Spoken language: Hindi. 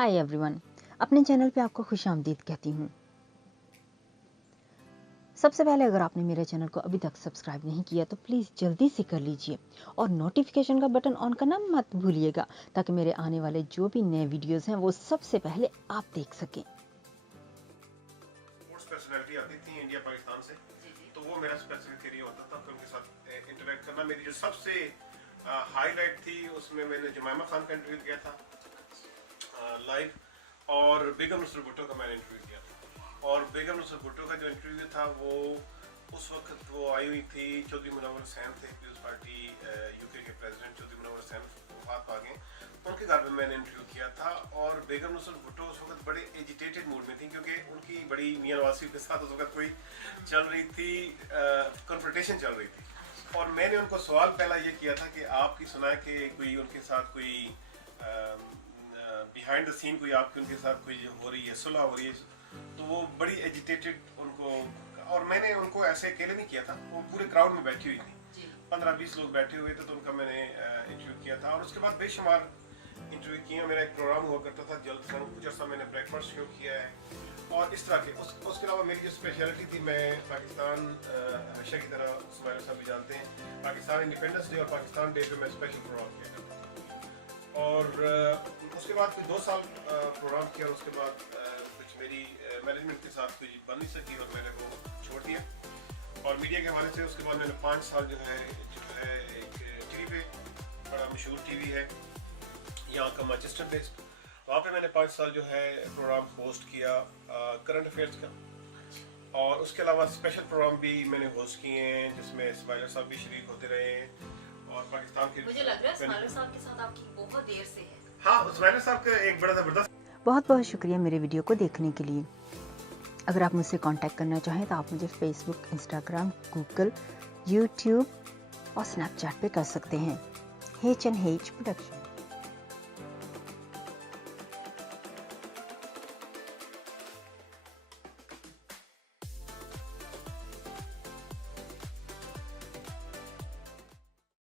हाय एवरीवन, अपने चैनल पे आपको खुशामदीद कहती हूँ। सबसे पहले अगर आपने मेरे चैनल को अभी तक सब्सक्राइब नहीं किया तो प्लीज़ जल्दी से कर लीजिए और नोटिफिकेशन का बटन ऑन करना मत भूलिएगा ताकि मेरे आने वाले जो भी नए वीडियोस हैं वो सबसे पहले आप देख सकें। स्पोर्ट्स पर्सनालिटी आती थी इंडिया पाकिस्तान से, तो वो मेरा स्पेसिफिक एरिया होता था, तो उनके साथ इंटरेक्ट करना। मेरी जो सबसे हाईलाइट थी उसमें मैंने जमाइमा खान का इंटरव्यू किया था लाइव, और बेगम नसर भुट्टो का मैंने इंटरव्यू किया था। और बेगम नसर भुट्टो का जो इंटरव्यू था वो उस वक्त वो आई हुई थी, चौधरी मुनव्वर हुसैन थे पीपल्स पार्टी यूके के प्रेसिडेंट, चौधरी मुनव्वर हुसैन वफात पा गए, उनके घर में मैंने इंटरव्यू किया था। और बेगम नसर भुट्टो उस वक्त बड़े एजिटेटेड मूड में थी क्योंकि उनकी बड़ी मियां नवाज शरीफ के साथ उस वक्त कोई चल रही थी, कन्फ्रंटेशन चल रही थी। और मैंने उनको सवाल पहला ये किया था कि आपकी सुना कि कोई उनके साथ कोई बिहाइंड द सीन कोई आपकी उनके साथ कोई हो रही है, सुलह हो रही है, तो वो बड़ी एजिटेटेड उनको। और मैंने उनको ऐसे अकेले नहीं किया था, वो पूरे क्राउड में बैठी हुई थी, 15-20 लोग बैठे हुए थे, तो उनका मैंने इंटरव्यू किया था। और उसके बाद बेशुमार इंटरव्यू किया। मेरा एक प्रोग्राम हुआ करता था जल्द से कुछ अर्सा मैंने ब्रेकफास्ट शो किया है और इस तरह के। उसके अलावा मेरी जो स्पेशलिटी थी, मैं पाकिस्तान हमेशा की तरह सुमाइल साहब भी जानते हैं, पाकिस्तान इंडिपेंडेंस डे और पाकिस्तान डे पे मैं स्पेशल प्रोग्राम किया करता था। और उसके बाद कुछ 2 साल प्रोग्राम किया और उसके बाद कुछ मेरी मैनेजमेंट के साथ कुछ बन नहीं सकी और मैंने वो छोड़ दिया। और मीडिया के हवाले से उसके बाद मैंने 5 साल जो है एक टीवी पे, बड़ा मशहूर टीवी है यहाँ का, मैनचेस्टर बेस्ड, वहाँ पे मैंने 5 साल जो है प्रोग्राम होस्ट किया करंट अफेयर्स का। और उसके अलावा स्पेशल प्रोग्राम भी मैंने होस्ट किए हैं जिसमें इस्माइल साहब भी शरीक होते रहे हैं। और पाकिस्तान के, मुझे लग रहा है इस्माइल साहब के साथ आपकी बहुत देर से है। हाँ, इस्माइल साहब का एक बड़ा ज़बरदस्त। बहुत बहुत शुक्रिया मेरे वीडियो को देखने के लिए। अगर आप मुझसे कांटेक्ट करना चाहें तो आप मुझे फेसबुक, इंस्टाग्राम, गूगल, यूट्यूब और स्नैपचैट पे कर सकते हैं। HEENA production.